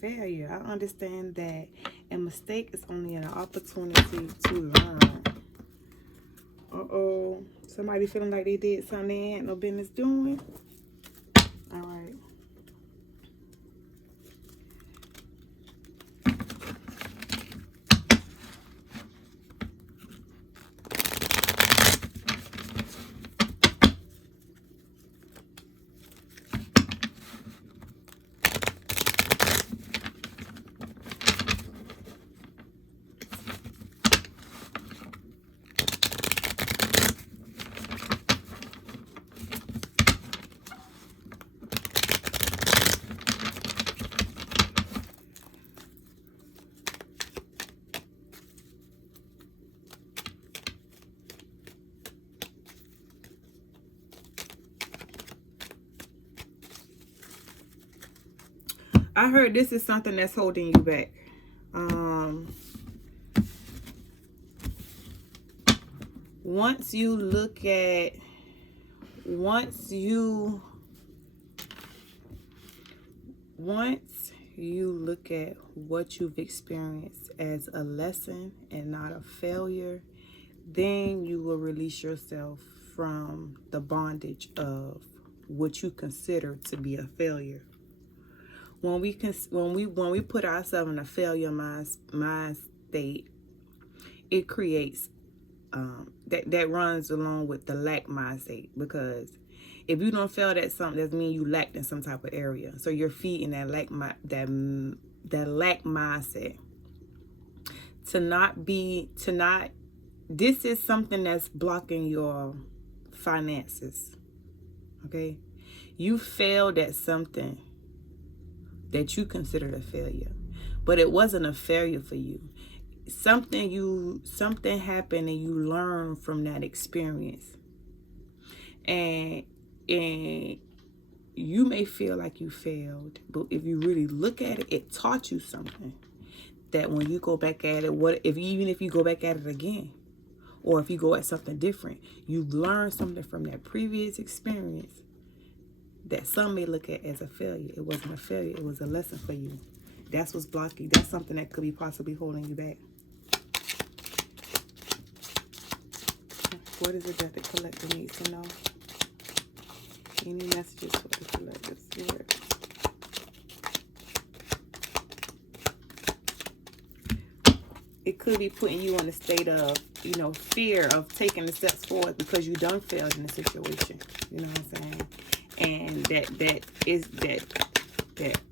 failure. I understand that a mistake is only an opportunity to learn. Uh-oh. Somebody feeling like they did something they had no business doing. All right. I heard this is something that's holding you back. Once you look at what you've experienced as a lesson and not a failure, then you will release yourself from the bondage of what you consider to be a failure. When we put ourselves in a failure mind state, it creates that runs along with the lack mindset, because if you don't feel that something, that means you lacked in some type of area. So you're feeding that lack mindset this is something that's blocking your finances. Okay, you failed at something that you considered a failure, but it wasn't a failure for you. Something happened and you learned from that experience, and you may feel like you failed, but if you really look at it, it taught you something that when you go back at it, even if you go back at it again, or if you go at something different, you've learned something from that previous experience that some may look at as a failure. It wasn't a failure, it was a lesson for you. That's what's blocking. That's something that could be possibly holding you back. What is it that the collector needs to know? Any messages for the collective spirit? It could be putting you in a state of, fear of taking the steps forward because you done failed in a situation. You know what I'm saying? And that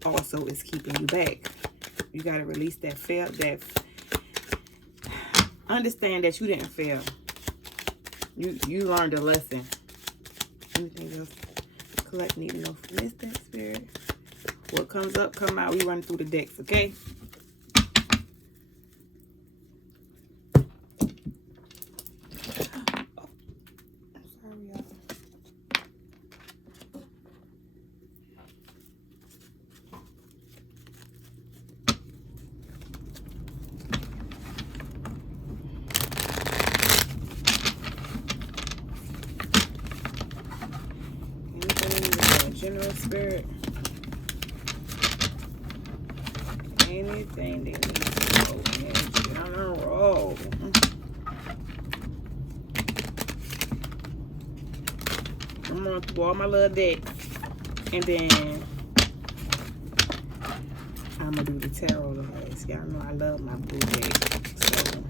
also is keeping you back. You got to release that fail. Understand that you didn't fail. You learned a lesson. Anything else? Collect need to know from this deck, spirit. What comes up, come out. We run through the decks, okay? General spirit. Anything that needs to go on a roll. I'm going through all my little decks, and then I'm gonna do the tarot last. Y'all know I love my blue deck, so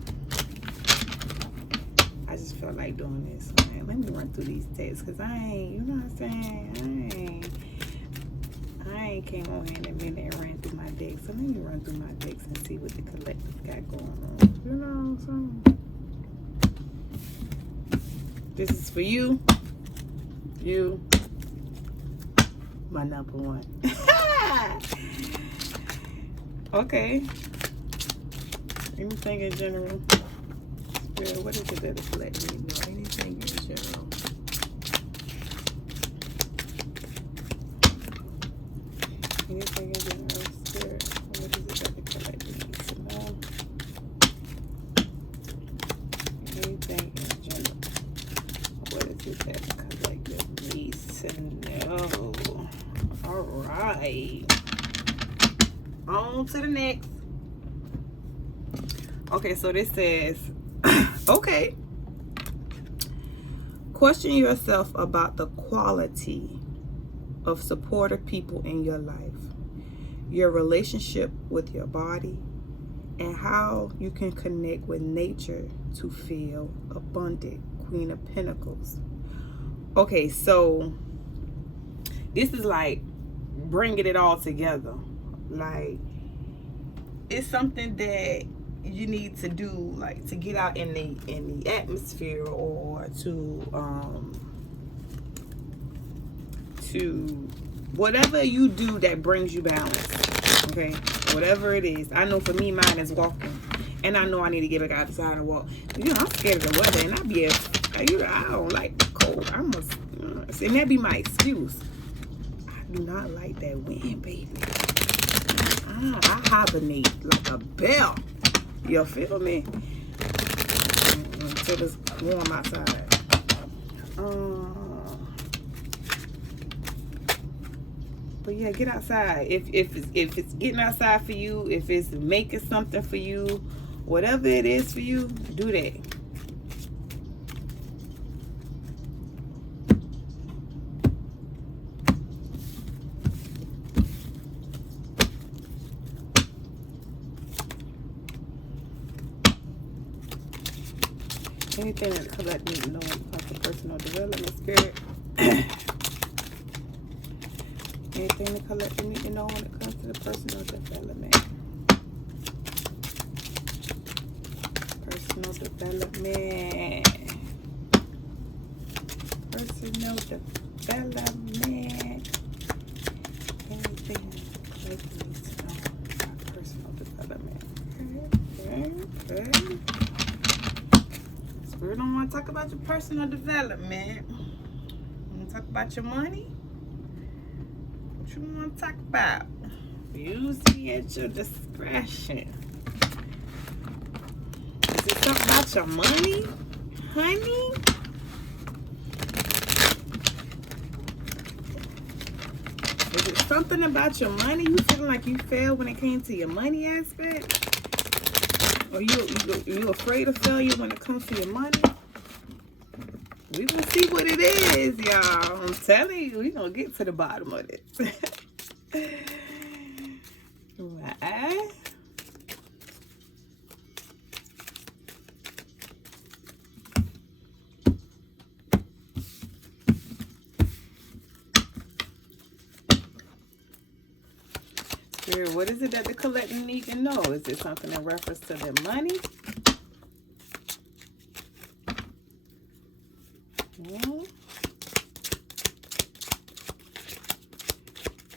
I just felt like doing this. Man, let me run through these decks, because I ain't, you know what I'm saying? I ain't came on here in a minute and ran through my decks. So let me run through my decks and see what the collective got going on. You know what I'm saying? This is for you. You, my number one. Okay. Anything in general? Spirit, what is it that the collective need to know? Anything in general? Anything in general, spirit? What is it that the collective needs to know? Anything in general? What is it that the collective needs to know? All right. On to the next. Okay, so this says, okay. Question yourself about the quality of supportive people in your life, your relationship with your body, and how you can connect with nature to feel abundant. Queen of Pentacles. Okay, so this is like bringing it all together. Like, it's something that you need to do, like to get out in the atmosphere, or to whatever you do that brings you balance. Okay, whatever it is. I know for me, mine is walking, and I know I need to get back outside and walk. You know, I'm scared of the weather, and I don't like the cold. I must, and that be my excuse. I do not like that wind, baby. I hibernate like a bell. You feel me? Until it's warm outside. But yeah, get outside. If it's getting outside for you, if it's making something for you, whatever it is for you, do that. Anything that comes out, you know, about the personal development spirit. Anything that color you need to know when it comes to the personal development. Personal development. Personal development. Anything that you need to know about personal development. Okay. Spirit don't want to talk about your personal development. Want to talk about your money? What you want to talk about? Use me at your discretion. Is it something about your money, honey? Is it something about your money? You feeling like you failed when it came to your money aspect? Or you afraid of failure when it comes to your money? We gonna see what it is, y'all. I'm telling you, we gonna get to the bottom of it. Right. Spirit, what is it that the collector need to know? Is it something in reference to their money?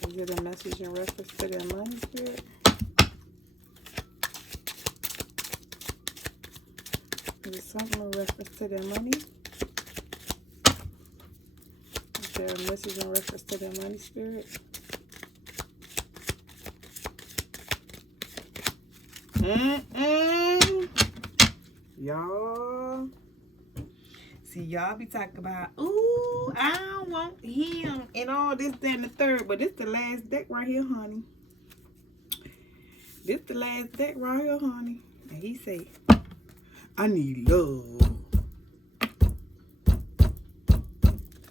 Is it a message in reference to their money, Spirit? Is it something in reference to their money? Is there a message in reference to their money, Spirit? Y'all. See, y'all be talking about, ooh, I don't want him and all this, that, and the third. But this the last deck right here, honey. This the last deck right here, honey. And he say, I need love.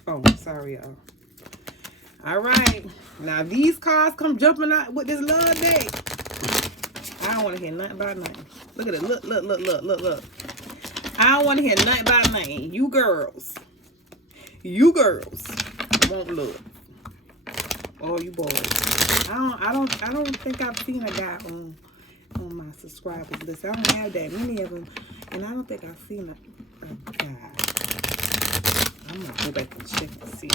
Oh, sorry, y'all. All right. Now, these cards come jumping out with this love deck. I don't want to hear nothing about nothing. Look at it. Look. I don't want to hear nothing about nothing. You girls won't love. Or you boys. I don't think I've seen a guy on my subscribers list. I don't have that many of them, and I don't think I've seen a guy. I'm gonna go back and check and see.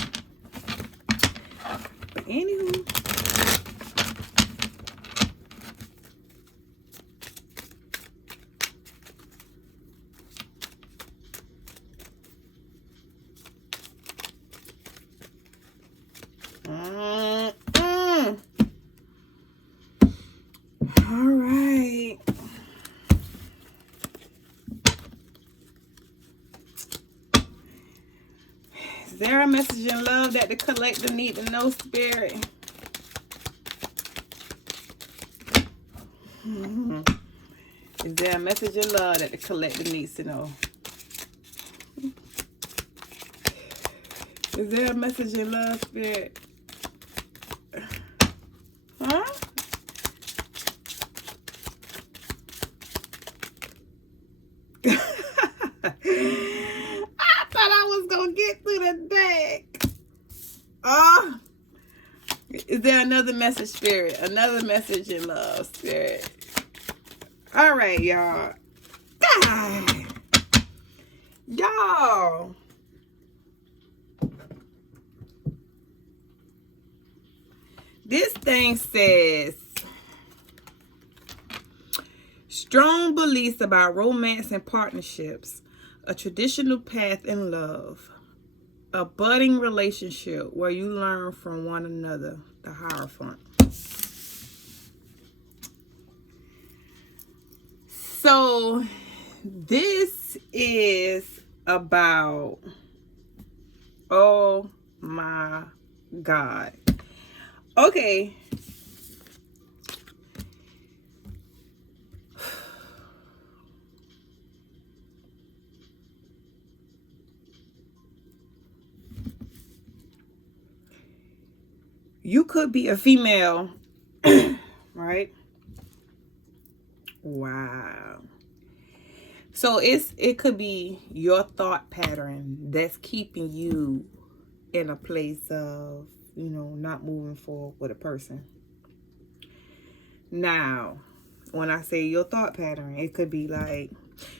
But anywho. All right. Is there a message in love that the collector need to know, Spirit? Is there a message of love that the collective needs to know? Is there a message of love, Spirit? Huh? I thought I was gonna get through the deck. Oh, is there another message, Spirit? Another message in love, Spirit. All right, y'all. God. Y'all. This thing says, strong beliefs about romance and partnerships, a traditional path in love, a budding relationship where you learn from one another, the Hierophant. So this is about, oh my God. Okay. You could be a female, right? Wow. So it could be your thought pattern that's keeping you in a place of, you know, not moving forward with a person. Now, when I say your thought pattern, it could be like,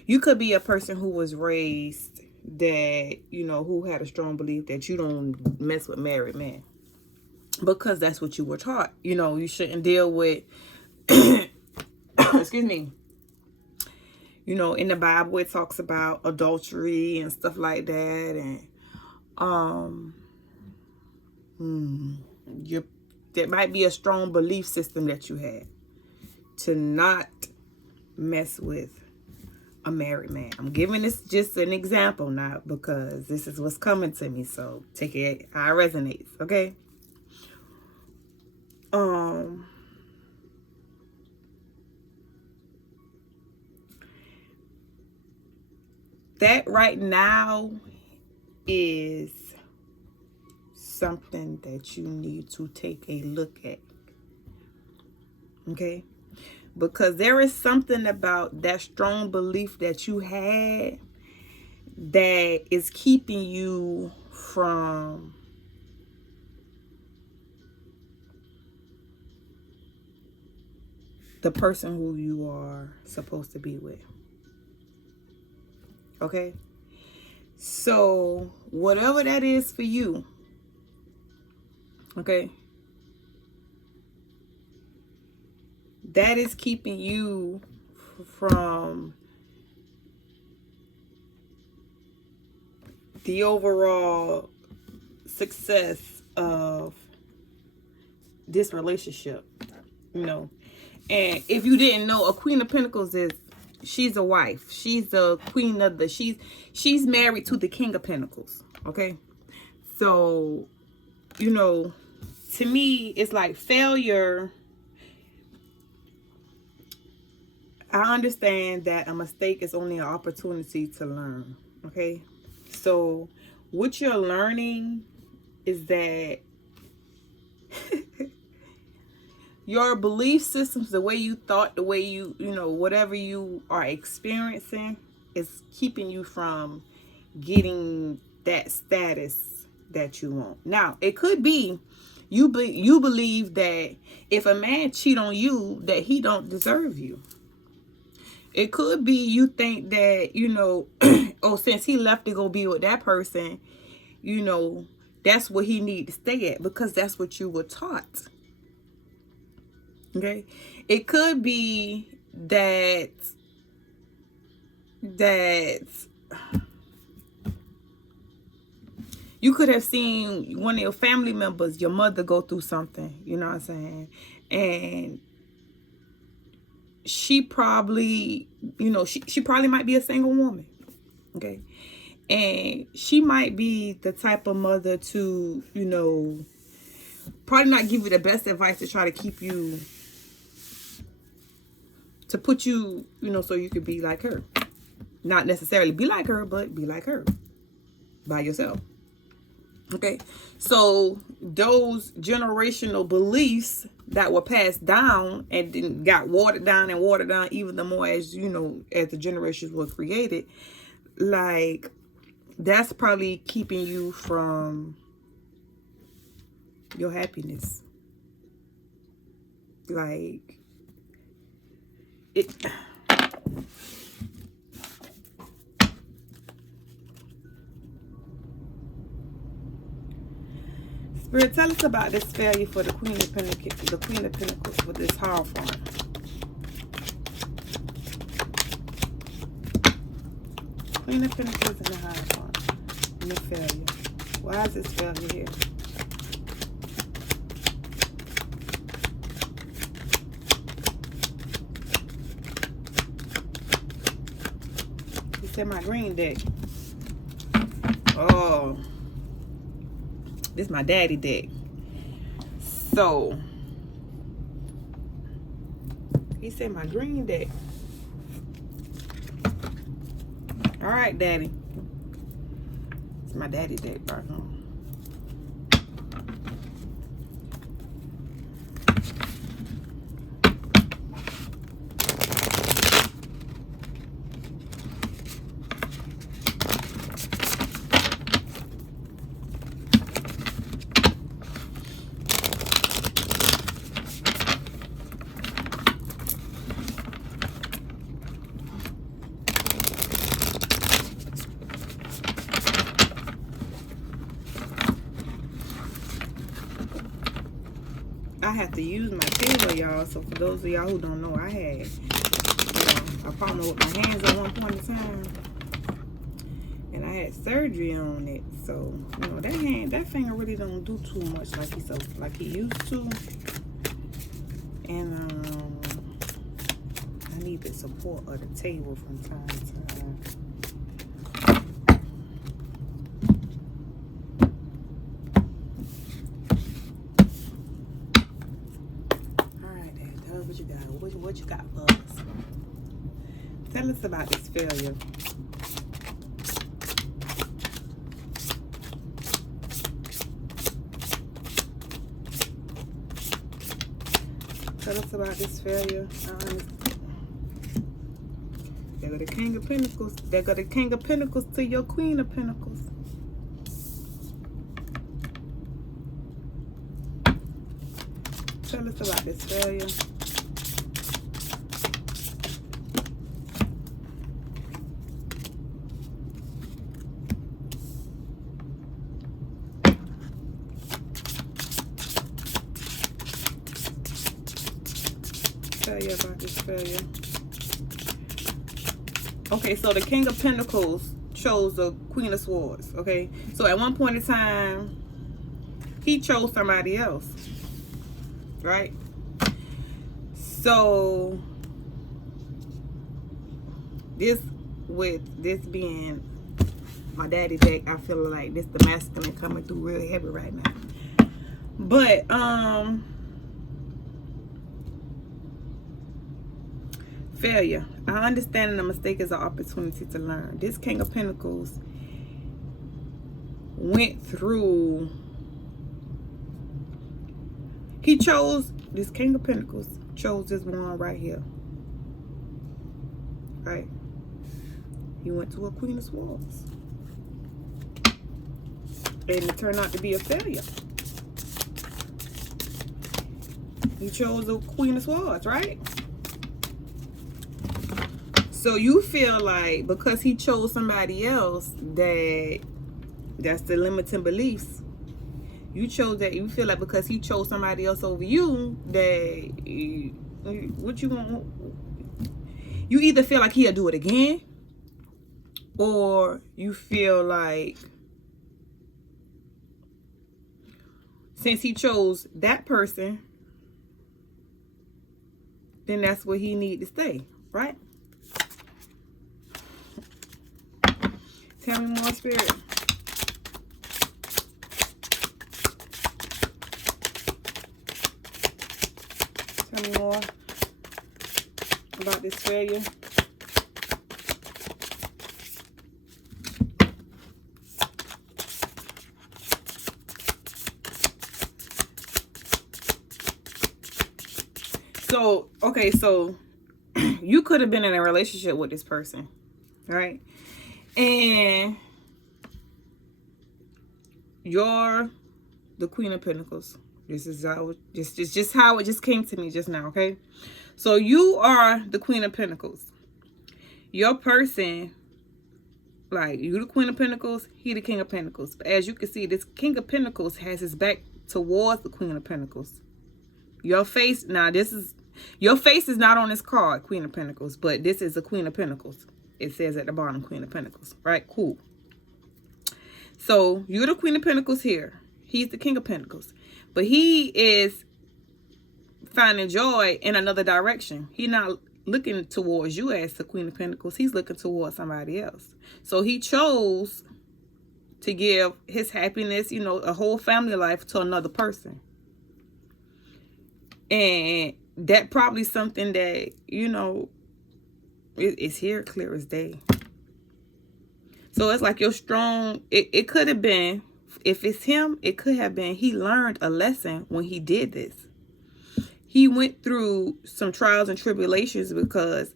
you could be a person who was raised that, you know, who had a strong belief that you don't mess with married men. Because that's what you were taught. You know, you shouldn't deal with, excuse me. You know, in the Bible, it talks about adultery and stuff like that. And, there might be a strong belief system that you had to not mess with a married man. I'm giving this just an example now because this is what's coming to me. So take it how it resonates, okay? That right now is something that you need to take a look at. Okay? Because there is something about that strong belief that you had that is keeping you from the person who you are supposed to be with. Okay? So, whatever that is for you, okay, that is keeping you from the overall success of this relationship, you know. And if you didn't know, a Queen of Pentacles is, she's a wife. She's the queen of the, she's married to the King of Pentacles, okay? So, you know, to me, it's like failure. I understand that a mistake is only an opportunity to learn, okay? So, what you're learning is that your belief systems, the way you thought, the way you know, whatever you are experiencing is keeping you from getting that status that you want. Now, it could be you believe that if a man cheat on you, that he don't deserve you. It could be you think that, you know, oh, since he left to go be with that person, you know, that's what he need to stay at because that's what you were taught. Okay? It could be that you could have seen one of your family members, your mother, go through something, you know what I'm saying? And she probably, you know, she probably might be a single woman, okay? And she might be the type of mother to, you know, probably not give you the best advice to try to keep you to put you, you know, so you could be like her. Not necessarily be like her, but be like her by yourself. Okay, so those generational beliefs that were passed down and then got watered down even the more as, you know, as the generations were created, like, that's probably keeping you from your happiness. Like, it... Spirit, tell us about this failure for the Queen of Pentacles with this Hierophant. Queen of Pentacles and the Hierophant. And the failure. Why is this failure here? He said my green deck. Oh. This is my daddy deck. So, he said my green deck. All right, daddy. It's my daddy deck right now. I have to use my table, y'all. So for those of y'all who don't know, I had, you know, a problem with my hands at one point in time, and I had surgery on it. So, you know, that finger really don't do too much like he used to. And I need the support of the table from time to time. What you got for us? Tell us about this failure. Tell us about this failure. They got the King of Pentacles. They got the King of Pentacles to your Queen of Pentacles. Tell us about this failure. Tell you about this failure. Okay, so the King of Pentacles chose the Queen of Swords. Okay, so at one point in time, he chose somebody else, right? So this being my daddy deck, I feel like this the masculine coming through really heavy right now. But failure. I understand a mistake is an opportunity to learn. This King of Pentacles went through. He chose, this King of Pentacles chose this one right here. Right? He went to a Queen of Swords. And it turned out to be a failure. He chose a Queen of Swords, right? So you feel like because he chose somebody else, that's the limiting beliefs. You chose that. You feel like because he chose somebody else over you, that what you want? You either feel like he'll do it again, or you feel like since he chose that person, then that's where he need to stay, right? Tell me more, Spirit. Tell me more. about this failure. So, okay, so you could have been in a relationship with this person, right? And you're the Queen of Pentacles. This is how just how it just came to me just now, okay? So you are the Queen of Pentacles. Your person, like, you the Queen of Pentacles, he the King of Pentacles. But as you can see, this King of Pentacles has his back towards the Queen of Pentacles. Your face, now this is, your face is not on this card, Queen of Pentacles, but this is a Queen of Pentacles. It says at the bottom, Queen of Pentacles, right? Cool. So you're the Queen of Pentacles here. He's the King of Pentacles. But he is finding joy in another direction. He's not looking towards you as the Queen of Pentacles. He's looking towards somebody else. So he chose to give his happiness, you know, a whole family life to another person. And that probably something that, you know, it's here clear as day. So it's like you're strong. It could have been, if it's him, it could have been he learned a lesson when he did this. He went through some trials and tribulations because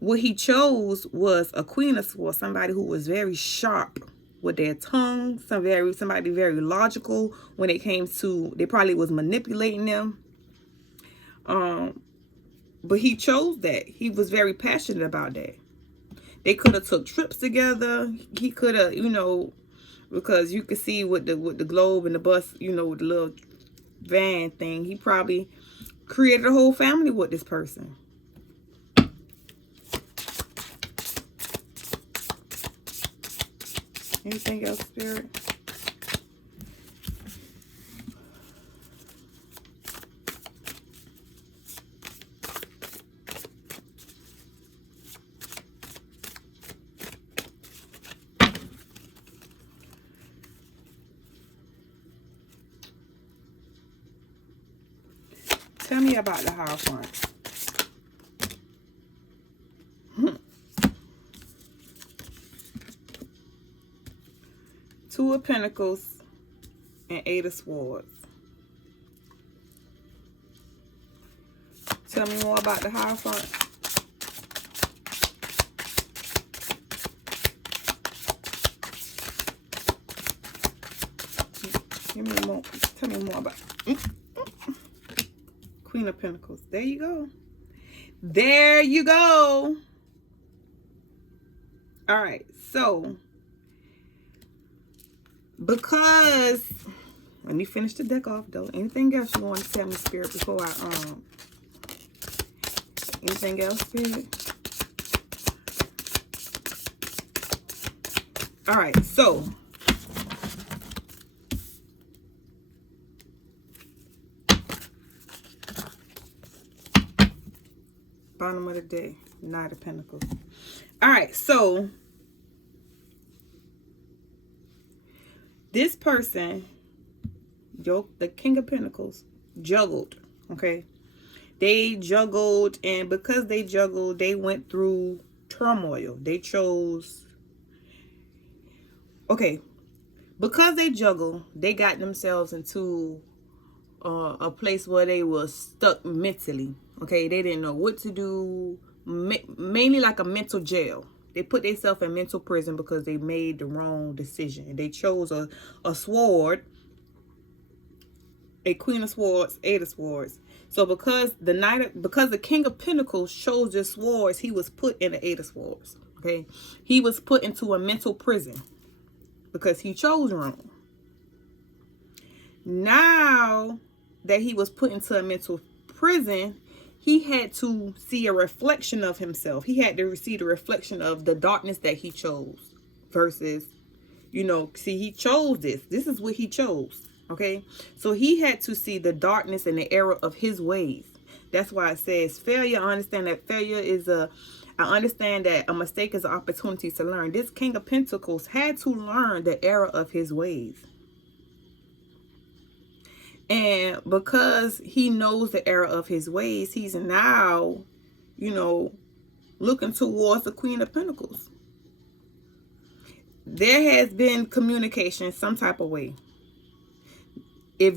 what he chose was a Queen of Swords, somebody who was very sharp with their tongue, somebody very logical when it came to, they probably was manipulating them. But he chose that. He was very passionate about that. They could have took trips together. He could have, you know, because you could see with the globe and the bus, you know, with the little van thing, he probably created a whole family with this person. Anything else, Spirit? Tell me about the Hierophant. Two of Pentacles and Eight of Swords. Tell me more about the Hierophant. Give me more. Tell me more about Queen of Pentacles. There you go. There you go. All right. So, because, let me finish the deck off though. Anything else you want to tell me, Spirit, before I anything else, Spirit? All right. So, bottom of the day, Knight of Pentacles. All right, so this person, the King of Pentacles, juggled, okay? They juggled, and because they juggled, they went through turmoil. They chose, okay, because they juggled, they got themselves into a place where they were stuck mentally. Okay, they didn't know what to do, mainly like a mental jail. They put themselves in mental prison because they made the wrong decision. They chose a sword, a Queen of Swords, Eight of Swords. So because the King of Pentacles chose the swords, he was put in the Eight of Swords. Okay, he was put into a mental prison because he chose wrong. Now that he was put into a mental prison, he had to see a reflection of himself. He had to see the reflection of the darkness that he chose versus, you know, see, he chose this. This is what he chose, okay? So he had to see the darkness and the error of his ways. That's why it says failure. I understand that failure is I understand that a mistake is an opportunity to learn. This King of Pentacles had to learn the error of his ways. And because he knows the error of his ways, he's now you know, looking towards the Queen of Pentacles. There has been communication some type of way. If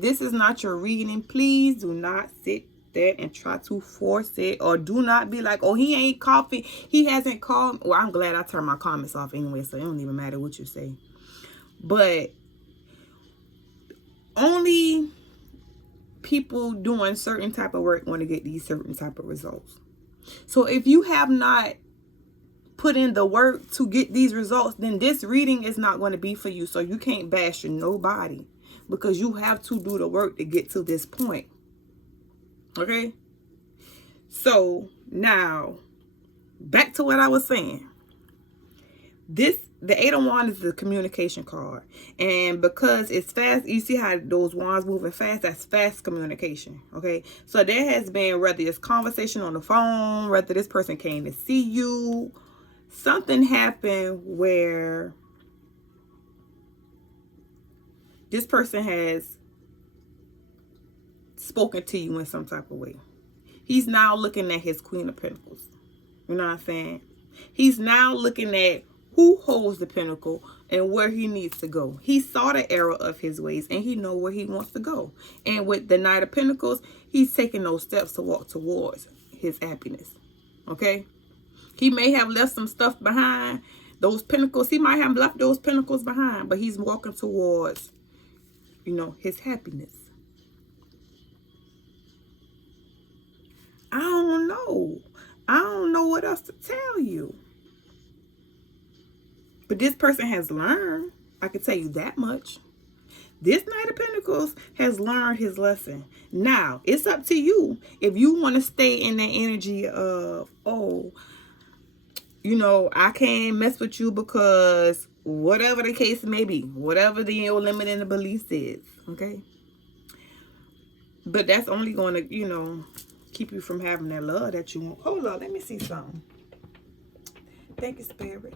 this is not your reading, please do not sit there and try to force it, or do not be like, oh, he ain't coughing, he hasn't called. Well, I'm glad I turned my comments off anyway, so it don't even matter what you say. But only people doing certain type of work want to get these certain type of results. So if you have not put in the work to get these results, then this reading is not going to be for you. So you can't bash nobody, because you have to do the work to get to this point. Okay? So now, back to what I was saying. The 8 of Wands is the communication card. And because it's fast, you see how those wands moving fast? That's fast communication. Okay? So there has been, whether it's conversation on the phone, whether this person came to see you, something happened where this person has spoken to you in some type of way. He's now looking at his Queen of Pentacles. You know what I'm saying? He's now looking at who holds the pinnacle and where he needs to go. He saw the error of his ways and he knows where he wants to go. And with the Knight of Pentacles, he's taking those steps to walk towards his happiness. Okay? He may have left some stuff behind. Those pentacles, he might have left those pentacles behind, but he's walking towards, you know, his happiness. I don't know. I don't know what else to tell you. But this person has learned. I can tell you that much. This Knight of Pentacles has learned his lesson. Now, it's up to you. If you want to stay in that energy of, oh, you know, I can't mess with you because whatever the case may be, whatever your limit in the beliefs is, okay? But that's only going to, you know, keep you from having that love that you want. Hold on, let me see something. Thank you, Spirit.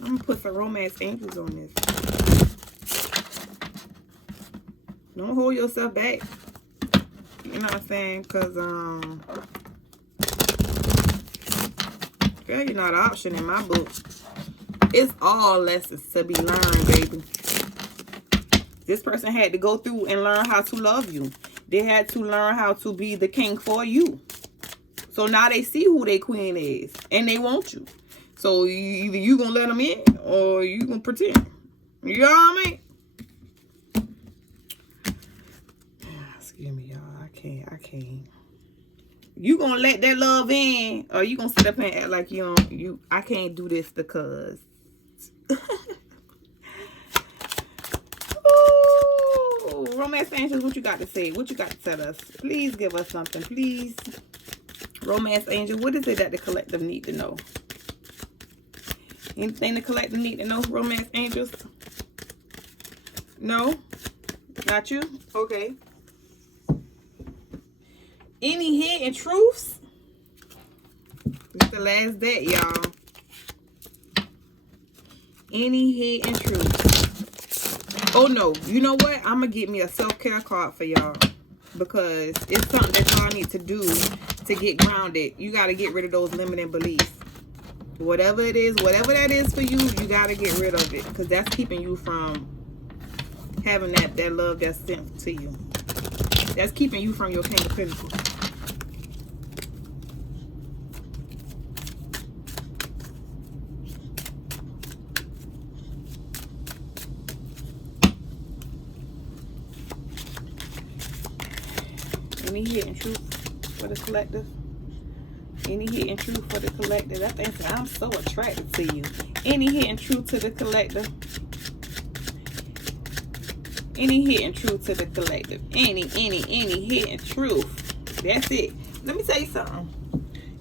I'm going to put some romance angels on this. Don't hold yourself back. You know what I'm saying? Because, girl, you're not an option in my book. It's all lessons to be learned, baby. This person had to go through and learn how to love you. They had to learn how to be the king for you. So now they see who their queen is. And they want you. So either you going to let them in or you going to pretend. You know what I mean? Excuse me, y'all. I can't. You going to let that love in or you going to sit up and act like I can't do this because. Ooh, romance angels, what you got to say? What you got to tell us? Please give us something, please. Romance angel, what is it that the collective need to know? Anything the collective need to know, romance angels? No? Not you? Okay. Any hidden truths? It's the last deck, y'all. Any hidden truths? Oh, no. You know what? I'm going to get me a self-care card for y'all. Because it's something that y'all need to do to get grounded. You got to get rid of those limiting beliefs. Whatever it is, whatever that is for you, you got to get rid of it. Because that's keeping you from having that love that's sent to you. That's keeping you from your King of Pentacles. Any hidden truth for the collective? Any hidden truth for the collective? That's the answer. I'm so attracted to you. Any hidden truth to the collective? Any hidden truth to the collective? Any hidden truth? That's it. Let me tell you something.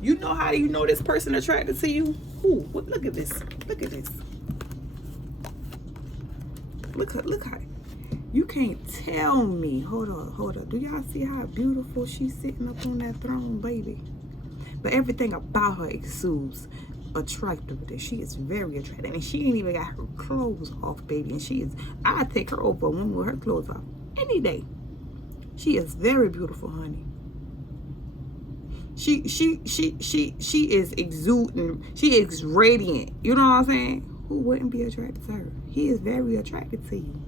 You know how you know this person attracted to you? Ooh, look at this. Look at this. Look how. You can't tell me. Hold on. Do y'all see how beautiful she's sitting up on that throne, baby? But everything about her exudes attractiveness. She is very attractive. And she ain't even got her clothes off, baby. And I'd take her over a woman with her clothes off any day. She is very beautiful, honey. She is exuding. She is radiant. You know what I'm saying? Who wouldn't be attracted to her? He is very attracted to you.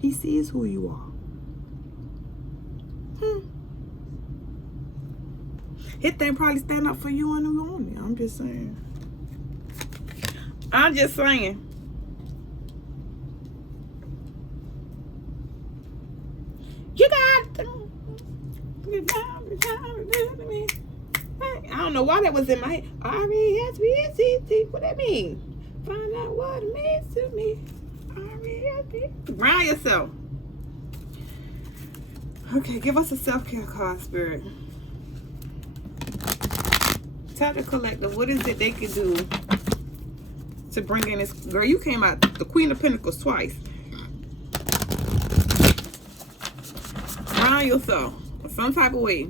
He sees who you are. His thing probably stand up for you and you only. I'm just saying. I'm just saying. You got to. I don't know why that was in my head. R-E-S-P-E-C-T. What that mean? Find out what it means to me. R-E-S-P-E-C-T. Ground yourself. Okay, give us a self-care card, Spirit. Tell the collective, what is it they can do to bring in this? Girl, you came out the Queen of Pentacles twice. Ground yourself some type of way.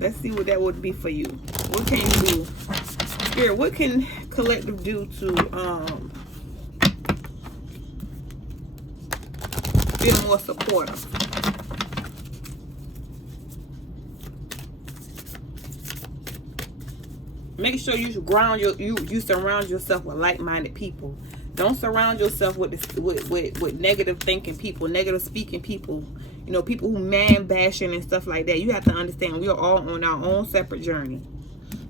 Let's see what that would be for you. What can you do? Spirit, what can collective do to feel more supportive? Make sure you ground you surround yourself with like-minded people. Don't surround yourself with negative thinking people, negative speaking people. You know, people who man bashing and stuff like that. You have to understand we are all on our own separate journey.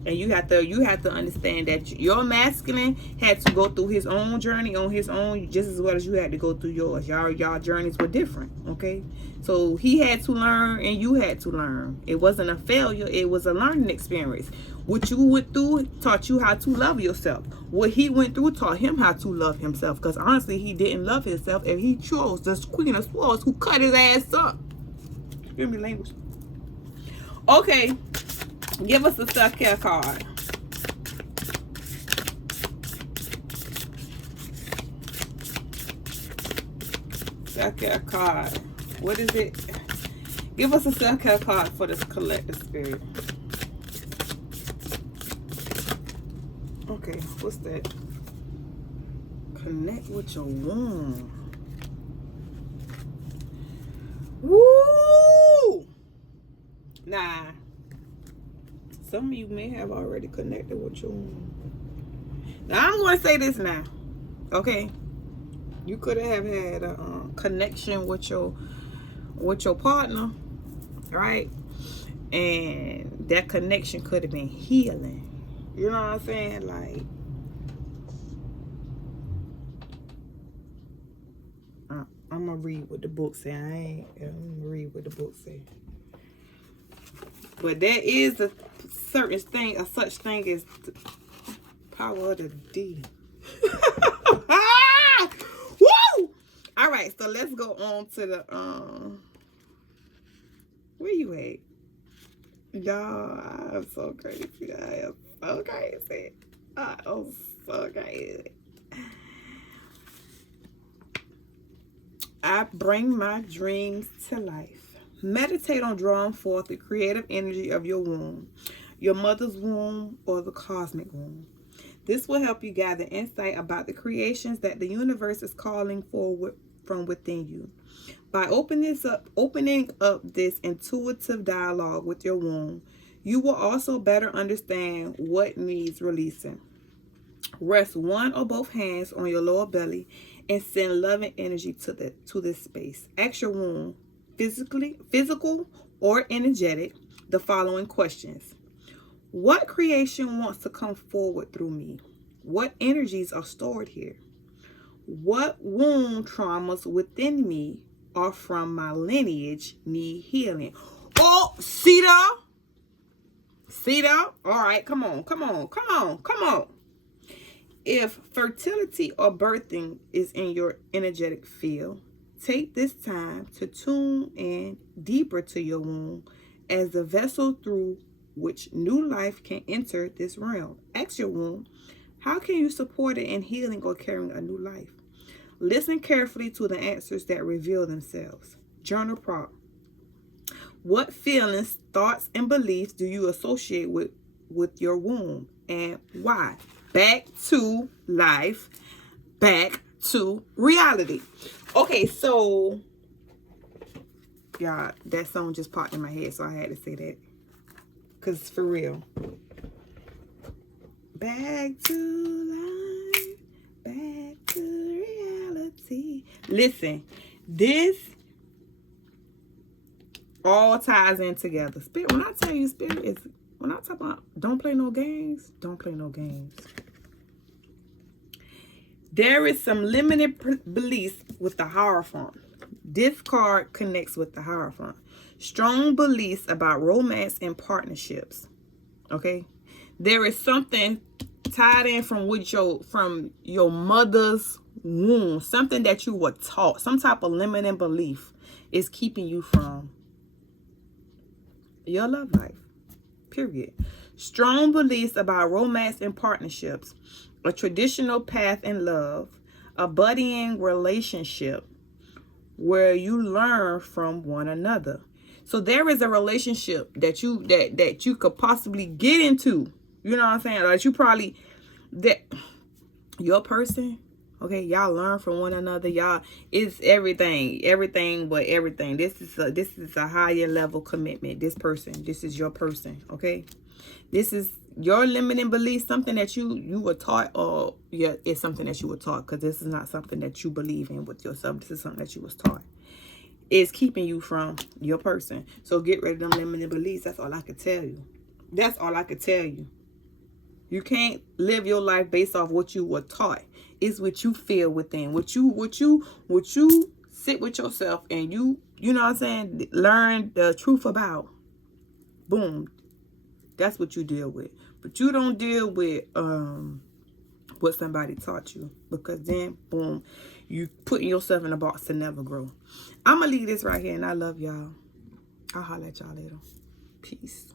And you have to understand that your masculine had to go through his own journey on his own just as well as you had to go through yours. Y'all journeys were different, okay? So he had to learn and you had to learn. It wasn't a failure, it was a learning experience. What you went through taught you how to love yourself. What he went through taught him how to love himself. Because honestly, he didn't love himself and he chose this Queen of Swords who cut his ass up. Give me language. Okay. Give us a self-care card. Self-care card. What is it? Give us a self-care card for this collective, Spirit. Okay, what's that? Connect with your womb. Woo! Nah. Some of you may have already connected with your womb. Now, I'm going to say this now. Okay? You could have had a connection with your partner, right? And that connection could have been healing. You know what I'm saying? Like, I'm going to read what the book says. I'm going to read what the book says. But there is a certain thing, a such thing as the power of the D. Woo! All right, so let's go on to the where you at? Y'all, I'm so crazy. I am so crazy. I'm so crazy. I bring my dreams to life. Meditate on drawing forth the creative energy of your womb, your mother's womb, or the cosmic womb. This will help you gather insight about the creations that the universe is calling for from within you. By opening up this intuitive dialogue with your womb, you will also better understand what needs releasing. Rest one or both hands on your lower belly and send loving energy to this space. Ask your womb, physical or energetic, the following questions. What creation wants to come forward through me? What energies are stored here? What womb traumas within me are from my lineage need healing? Oh, see that? See that? All right, come on. If fertility or birthing is in your energetic field, take this time to tune in deeper to your womb as the vessel through which new life can enter this realm. Ask your womb, how can you support it in healing or carrying a new life? Listen carefully to the answers that reveal themselves. Journal prompt. What feelings, thoughts, and beliefs do you associate with your womb and why? Back to life, back to reality. Okay, so Y'all, that song just popped in my head, so I had to say that. Because for real. Back to life. Back to reality. Listen, this all ties in together. Spirit, when I tell you spirit is, when I talk about don't play no games, don't play no games. There is some limited beliefs with the Hierophant. This card connects with the Hierophant. Strong beliefs about romance and partnerships. Okay? There is something tied in from your mother's womb. Something that you were taught. Some type of limiting belief is keeping you from your love life. Period. Strong beliefs about romance and partnerships. A traditional path in love. A buddying relationship where you learn from one another. So there is a relationship that you could possibly get into. You know what I'm saying? Like you probably, that your person, okay, y'all learn from one another. Y'all, it's everything but everything. This is a higher level commitment. This is your person, okay? This is your limiting belief, something that you were taught, or yeah, it's something that you were taught, because this is not something that you believe in with yourself. This is something that you was taught. It's keeping you from your person. So get rid of them limiting beliefs. That's all I could tell you. That's all I could tell you. You can't live your life based off what you were taught. It's what you feel within. What you sit with yourself and you know what I'm saying, learn the truth about. Boom. That's what you deal with. But you don't deal with what somebody taught you, because then boom, you putting yourself in a box to never grow. I'm gonna leave this right here, and I love y'all. I'll holler at y'all later. Peace.